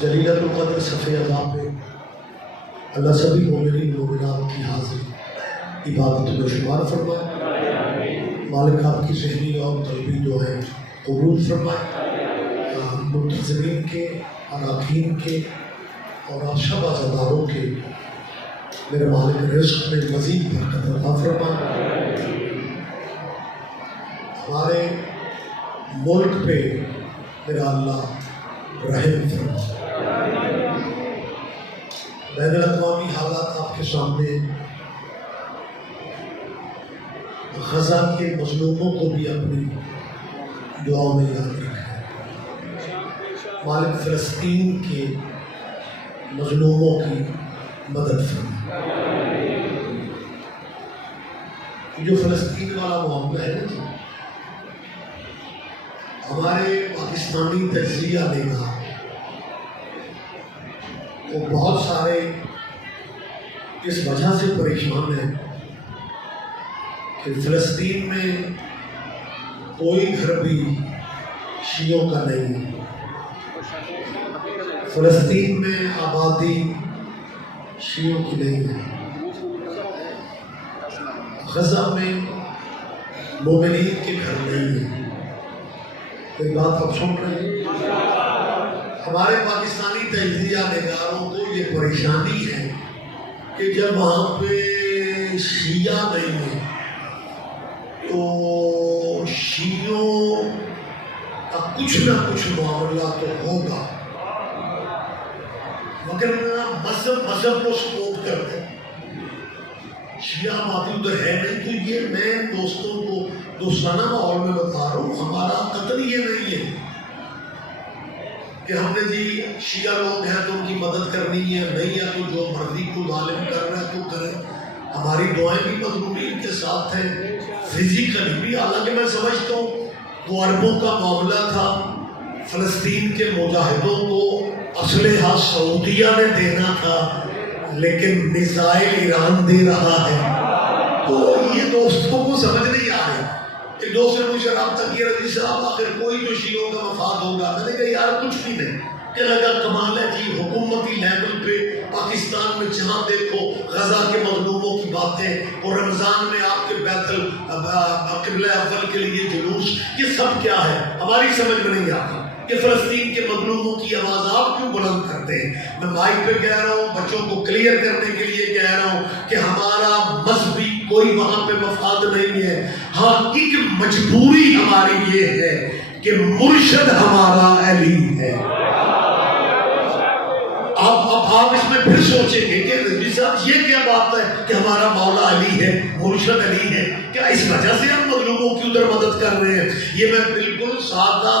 جلیلۃ القدر صفحہ اعضاء پہ اللہ سبھی مومنین مومنات کی حاضر عبادت میں شمار فرمائے، مالک آپ کی ذہنی اور قلبی جو ہے قبول فرمائے، منتظرین کے، اراکین کے اور آپ شب عزاداروں کے میرے مالک رزق میں مزید برکت عطا فرمائے، ہمارے ملک پہ میرا اللہ رحم فرمائے۔ بین الاقوامی حالات آپ کے سامنے، غزہ کے مظلوموں کو بھی اپنی دعاؤں میں یاد رکھیں، مالک فلسطین کے مظلوموں کی مدد فرمائے۔ جو فلسطین والا معاملہ ہے نا، ہمارے پاکستانی تجزیہ نگاہ وہ بہت سارے اس وجہ سے پریشان ہیں کہ فلسطین میں کوئی گھر بھی شیعوں کا نہیں ہے، فلسطین میں آبادی شیعوں کی نہیں ہے، غزہ میں مومنین کے گھر نہیں ہے۔ ایک بات آپ سن رہے ہیں، ہمارے پاکستانی تجزیہ نگاروں کو یہ پریشانی ہے کہ جب وہاں پہ شیعہ نہیں ہے تو شیعوں کا کچھ نہ کچھ معاملہ تو ہوگا، مگر مذہب کو سپورٹ کرتے ہیں، شیعہ آبادی ادھر ہے نہیں۔ تو یہ میں دوستوں کو دوستانہ ماحول میں بتا رہا ہوں، ہمارا قطعی یہ نہیں ہے کہ ہم نے جی شیعہ لوگ ہیں تو ان کی مدد کرنی ہے، نہیں ہے تو جو مرضی کو ظالم کر رہا ہے تو کرے۔ ہماری دعائیں بھی مظلومین کے ساتھ ہیں، فزیکلی بھی، حالانکہ میں سمجھتا ہوں وہ عربوں کا معاملہ تھا، فلسطین کے مجاہدوں کو اسلحہ سعودیہ نے دینا تھا لیکن میزائل ایران دے رہا ہے، تو یہ دوستوں کو سمجھ نہیں آ رہا۔ ایک دوست نے مجھے رابطہ کیا، رضی صاحب آخر کوئی جو شیعوں کا مفاد ہوگا، میں نے کہا یار کچھ بھی نہیں، کہ لگا کمال ہے جی، حکومتی لیول پہ پاکستان میں جہاں دیکھو غزہ کے مظلوموں کی باتیں، اور رمضان میں آپ کے بیت قبلہ اول کے لیے جلوس، یہ سب کیا ہے ہماری سمجھ میں نہیں آتا کہ فلسطین کے مظلوموں کی آواز آپ کیوں بلند کرتے ہیں۔ میں مائک پہ کہہ رہا ہوں، بچوں کو کلیئر کرنے کے لیے کہہ رہا ہوں کہ ہمارا مذہبی کوئی وہاں پہ مفاد نہیں ہے، ہاں ایک مجبوری ہماری یہ ہے کہ مرشد ہمارا علی ہے۔ آپ اس میں پھر سوچیں گے کہ رضوی صاحب یہ کیا بات ہے کہ ہمارا مولا علی ہے، مرشد علی ہے، کیا اس وجہ سے ہم مظلوموں کی ادھر مدد کر رہے ہیں؟ یہ میں بالکل سادہ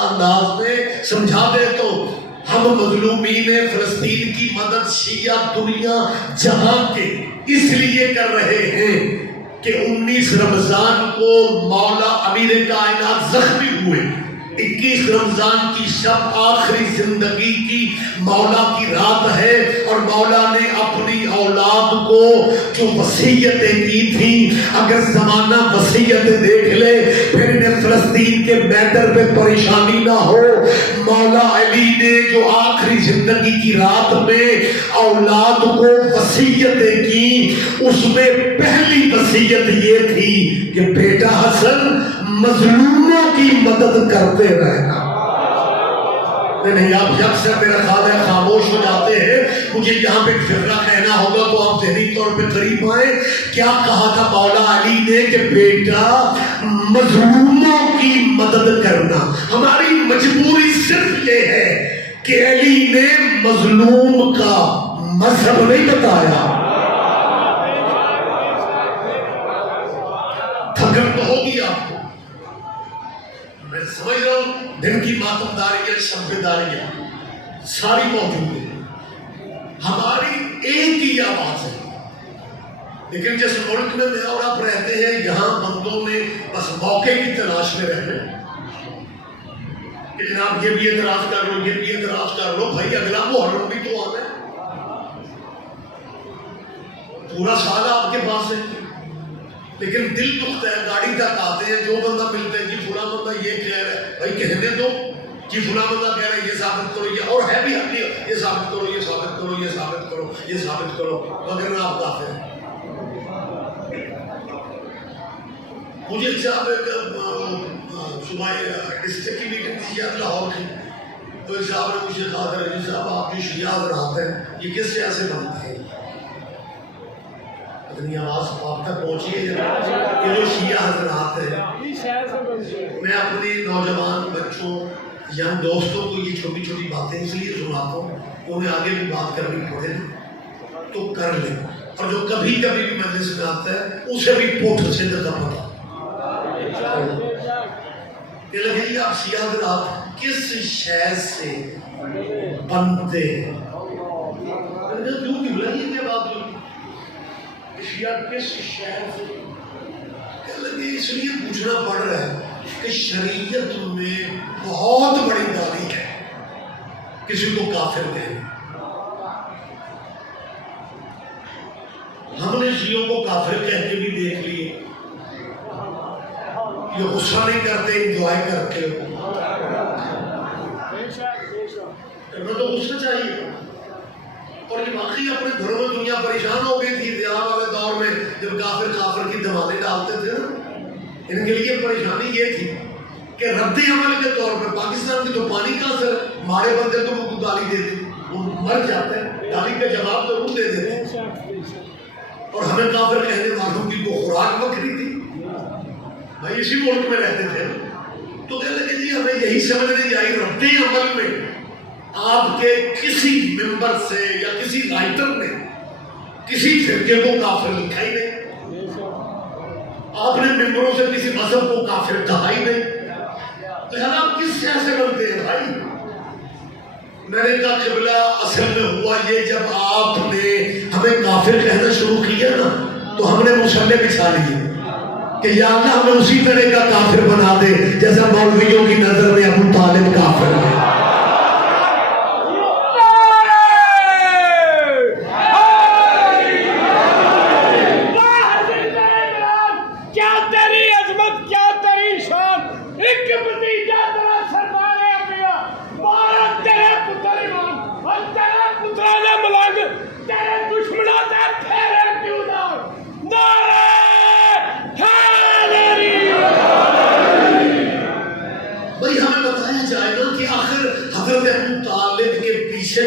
انداز میں سمجھا دیتا ہوں۔ ہم مظلومین فلسطین کی مدد شیعہ دنیا جہاں کے اس لیے کر رہے ہیں کہ 19 رمضان کو مولا امیر کائنات زخمی ہوئے، 21 رمضان کی شب آخری زندگی کی مولا کی رات ہے، اور مولا نے اپنی اولاد کو جو وصیتیں کی تھیں، اگر زمانہ وصیتیں دیکھ لے پھر انہیں فلسطین کے میٹر پہ پریشانی نہ ہو، مولا علی نے جو آخری زندگی کی رات میں اولاد کو وصیتیں کی، اس میں پہلی وصیت یہ تھی کہ بیٹا حسن مظلوموں کی مدد کرتے رہنا۔ نہیں، آپ جب سے میرا خیال ہے خاموش ہو جاتے ہیں، مجھے یہاں پہ فرقہ کہنا ہوگا تو آپ ذہنی طور پہ قریب آئیں۔ کیا کہا تھا مولا علی نے کہ بیٹا مظلوموں کی مدد کرنا؟ ہماری مجبوری صرف یہ ہے کہ علی نے مظلوم کا مذہب نہیں بتایا۔ تھکن تو ہوگی آپ کو، میں سمجھ رہا ہوں، دن کی ماتم داریاں شب داریاں ساری موجود ہیں، ہماری ایک ہی آواز ہے، لیکن جس ملک میں میں اور آپ رہتے ہیں یہاں بندوں میں بس موقع کی تلاش میں رہتے ہیں کہ جناب یہ بھی اعتراض کر لو، یہ بھی اعتراض کر لو۔ بھائی اگلا محرم بھی تو آنا ہے، پورا سال آپ کے پاس ہے، لیکن دل دکھتا ہے، گاڑی تک آتے ہیں، جو بندہ ملتا ہے جی فلاں بندہ یہ کہہ رہا ہے، بھائی کہنے دو جی فلاں بندہ کہہ رہا ہے یہ ثابت کرو، یہ اور ہے بھی اپنی ثابت کرو، یہ ثابت کرو، وغیرہ آپ کافر ہیں۔ مجھے صاحب صبح ڈسٹرکٹ کی میٹنگ تھی یاد لاہور کی، تو ایک صاحب نے مجھے کہا تھا رضی صاحب آپ جو شیعہ حضرات ہیں یہ کس شے سے بنتے ہیں؟ اپنی آواز آپ تک پہنچی ہے یہ جو شیعہ حضرات ہیں، میں اپنے نوجوان بچوں ینگ دوستوں کو یہ چھوٹی چھوٹی باتیں اس لیے سناتا ہوں کہ انہیں آگے بھی بات کرنی پڑے تو کر لیں، اور جو کبھی کبھی بھی مجلس میں آتا ہے اسے بھی پوٹھ سے کا پتا کہ لگے آپ شیعہ حضرات کس شے سے بنتے ہیں؟ کیوں کی بلائیے کیا بات ہوئی شیعہ کس شے سے کہ لگے اس لیے پوچھنا پڑ رہا ہے کہ شریعت میں بہت بڑی گالی ہے کسی کو کافر کہنا۔ ہم نے شیعوں کو کافر کہہ کے بھی دیکھ لیے، یہ غصہ نہیں کرتے، انجوائے کرتے ہو، کرنا تو غصہ چاہیے۔ اور یہ واقعی اپنے گھروں میں دنیا پریشان ہو گئی تھی دیار والے دور میں جب کافر کی دماغیں ڈالتے تھے نا، ان کے لیے پریشانی یہ تھی کہ رد عمل کے طور پہ پاکستان کی تو پانی کا اثر، مارے بندے تو وہ گالی دے دیں، وہ مر جاتے ہیں، گالی کا جواب ضرور دے دیتے ہیں، اور ہمیں کافر کہنے والوں کی وہ خوراک بکری تھی، بھائی اسی ملک میں رہتے تھے، تو کہنے لگے جی ہمیں یہی سمجھ نہیں آئی رد عمل میں آپ کے کسی ممبر سے یا کسی رائٹر نے کسی فرقے کو کافر لکھا ہی نہیں، آپ نے ممبروں سے کسی مذہب کو کافر کہا ہی نہیں، لہذا آپ کس شے سے بنتے ہیں بھائی؟ میں نے کہا قبلہ اصل میں ہوا یہ جب آپ نے ہمیں کافر کہنا شروع کیا نا تو ہم نے مصلے بچھا لیے کہ یا اللہ ہمیں اسی طرح کا کافر بنا دے جیسا مولویوں کی نظر میں ابو طالب کافر ہے۔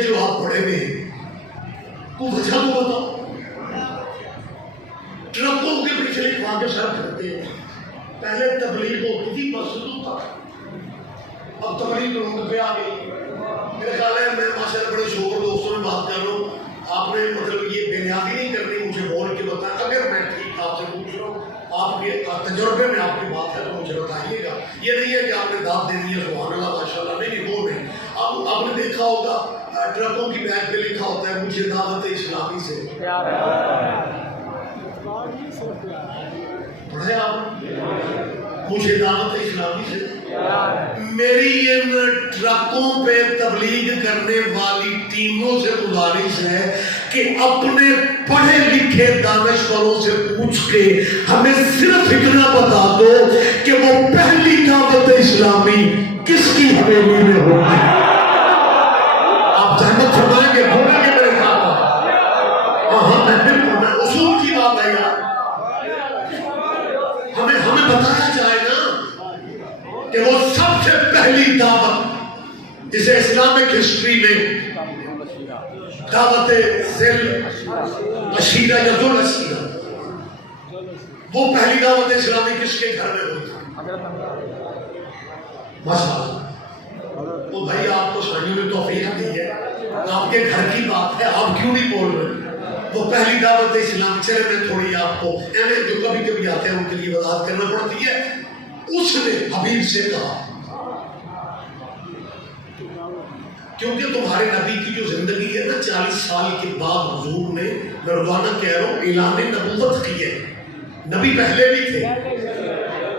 جو آپ پڑھے ہوئے ہیں وہ وجہ تو بتاؤ، ٹرکوں کے پیچھے لکھوا کے سر کرتے ہیں، پہلے تبلیغ ہوتی تھی مسجدوں تک، اب تبلیغ روڈ پہ آ گئی۔ میرے خیال ہے میں ماشاءاللہ بڑے شوق دوستوں میں بات کر رہا ہوں، آپ نے مطلب یہ بے نیازی نہیں کرنی، مجھے بول کے بتائیں، اگر میں ٹھیک آپ سے پوچھ رہا ہوں آپ کے تجربے میں آپ کی بات ہے تو مجھے بتائیے گا، یہ نہیں ہے کہ آپ نے داد دینی ہے سبحان اللہ ماشاءاللہ، نہیں وہ نہیں۔ آپ نے دیکھا ہوگا ٹرکوں کی بیگ پہ لکھا ہوتا ہے مجھے دعوت اسلامی سے، پڑھے آپ مجھے دعوت اسلامی سے؟ میری ان ٹرکوں پہ تبلیغ کرنے والی ٹیموں سے گزارش ہے کہ اپنے پڑھے لکھے دانشوروں سے پوچھ کے ہمیں صرف اتنا بتا دو کہ وہ پہلی دعوت اسلامی کس کی حویلی میں ہوگی؟ آپ زحمت فرمائیں گے، بولیں گے میرے ساتھ؟ ہاں میں بالکل، میں اصول کی بات ہے یار، ہمیں بتایا جائے نا کہ وہ سب سے پہلی دعوت جسے اسلامک ہسٹری میں دعوت ذل عشیرہ یا ذل عشیرہ، وہ پہلی دعوت اسلامی کس کے گھر میں ہوئی تھی؟ ماشاءاللہ، وہ بھائی آپ کو سننے میں توفیق دی ہے، آپ کے گھر کی بات ہے، آپ کیوں نہیں بول رہے؟ وہ پہلی دعوت اسلام، چلے میں تھوڑی آپ کو جو کبھی کبھی آتے ہیں ان کے لیے وضاحت کرنا پڑتی ہے۔ اس نے حبیب سے کہا کیونکہ تمہارے نبی کی جو زندگی ہے نا 40 سال کے بعد حضور نے، میں روزانہ کہہ رہا ہوں، اعلان نبوت کی ہے، نبی پہلے بھی تھے،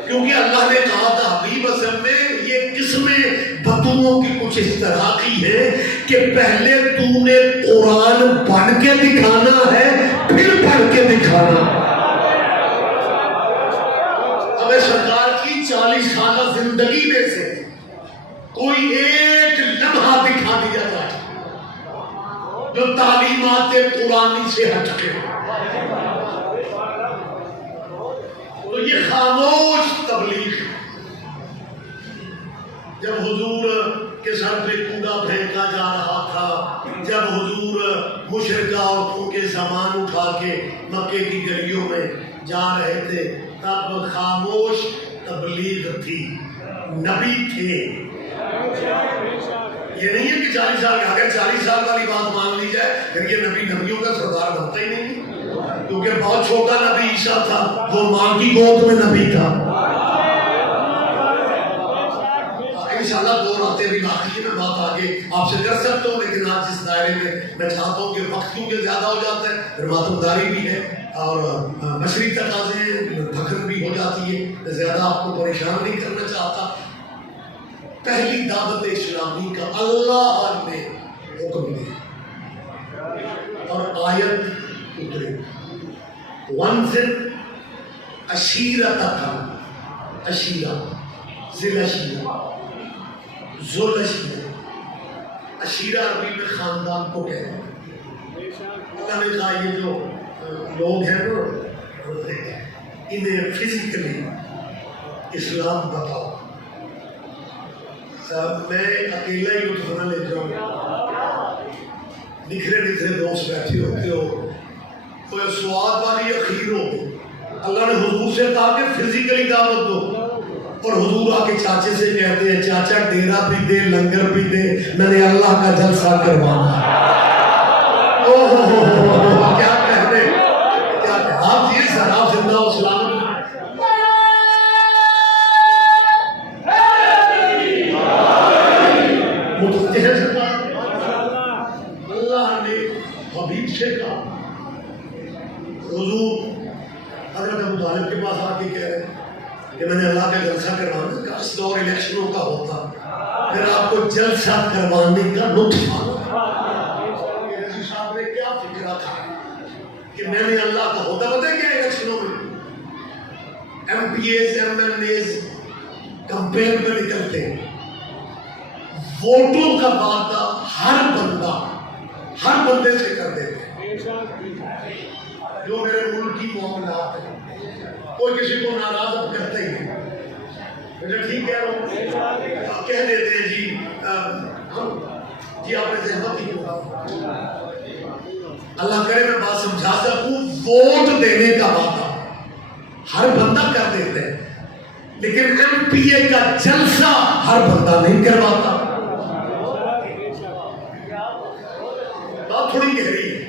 کیونکہ اللہ نے کہا تھا حبیب اصل میں یہ قسمیں بدوؤں کی کچھ اس طرح کی ہے کہ پہلے تو نے قرآن پڑھ کے دکھانا ہے پھر پڑھ کے دکھانا۔ ہمیں سرکار کی 40 سالہ زندگی میں سے کوئی ایک لمحہ دکھا دیا جائے جو تعلیمات قرآنی سے ہٹ کے. تو یہ خاموش تبلیغ. جب حضور کے سر پہ کوڑا پھینکا جا رہا تھا، جب حضور مشرکہ عورتوں کے سامان اٹھا کے مکے کی گلیوں میں جا رہے تھے، تب خاموش تبلیغ تھی. نبی تھے. یہ نہیں ہے کہ 40 سال کے اگر 40 سال والی بات مان لی جائے پھر یہ نبی نبیوں کا سردار بنتا ہی نہیں، کیونکہ بہت چھوٹا نبی عیسیٰ تھا، وہ ماں کی گود میں نبی تھا. انشاءاللہ دو راتیں بھی باقی ہے، میں بات آگے آپ سے کر سکتا ہوں، لیکن آج اس دائرے میں چاہتا ہوں کہ وقت کیونکہ زیادہ ہو جاتا ہے، پھر ماتمداری بھی ہے اور مشرقی تقاضے تھکن بھی ہو جاتی ہے، میں زیادہ آپ کو پریشان نہیں کرنا چاہتا. پہلی دعوت اسلامی کا اللہ نے حکم دیا اور آیت اترے، وانذر عشیرتک، عشیرہ ذل عشیرہ، ذل عشیرہ. عشیرہ عربی میں خاندان کو کہتے ہیں. اللہ نے کہا یہ جو لوگ ہیں نا انہیں فزیکلی اسلام بتاؤ. میں اکیلا ہی اتنا لے جاؤں، نکھرے نکھرے دوست بیٹھے ہوتے ہو، کوئی سواد والی اخیر ہو. اللہ نے حضور سے کہا کہ فزیکلی دعوت دو، اور حضور آ کے چاچے سے کہتے ہیں چاچا ڈیرا بھی دے، لنگر بھی دے، میں نے اللہ کا جلسہ کروانا. کیا کہہ رہے کیا آپ یہ سراب زندہ ہو اسلام اللہ نے حبیب سے کہا. حضور حضرت ابو طالب کے پاس آ کے کہہ رہے کہ میں نے اللہ کا جلسہ کروانا. کاش دور الیکشنوں کا ہوتا پھر آپ کو جلسہ کروانے کا لطف آنا. رضی صاحب نے کیا فکر تھا کہ میں نے اللہ کا ہوتا پتہ ہے کیا الیکشنوں میں MPs MLAs campaign میں نکلتے ہیں. ووٹوں کا وعدہ ہر بندے سے کر دیتے ہیں. جو میرے ملک کی معاملات ہیں کوئی کسی کو ناراض اب کرتا ہی نہیں. ٹھیک کہہ رہا ہوں، کہہ دیتے ہیں جی آپ نے زحمت ہی کیا. اللہ کرے میں بات سمجھا سکوں. ووٹ دینے کا وعدہ ہر بندہ کر دیتا ہے، لیکن ایم پی اے کا جلسہ ہر بندہ نہیں کرواتا. بات تھوڑی گہری ہے.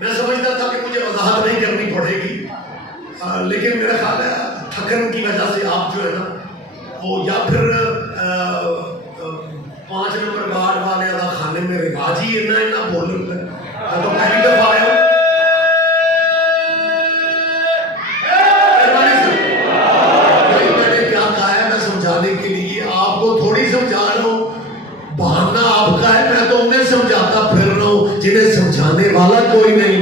میں سمجھتا تھا کہ مجھے وضاحت نہیں کرنی پڑے گی، لیکن میرا خیال ہے تھکن کی وجہ سے آپ جو ہے نا وہ یا پھر 5 نمبر وارڈ والے ادا خانے میں رواج ہی اتنا بول رہے ہیں. تو پہلی دفعہ آیا میں نے کیا کہا ہے میں سمجھانے کے لیے آپ کو تھوڑی سمجھا رہا ہوں. بہانہ آپ کا ہے، میں تو انہیں سمجھاتا پھر رہا ہوں جنہیں سمجھانے والا کوئی نہیں.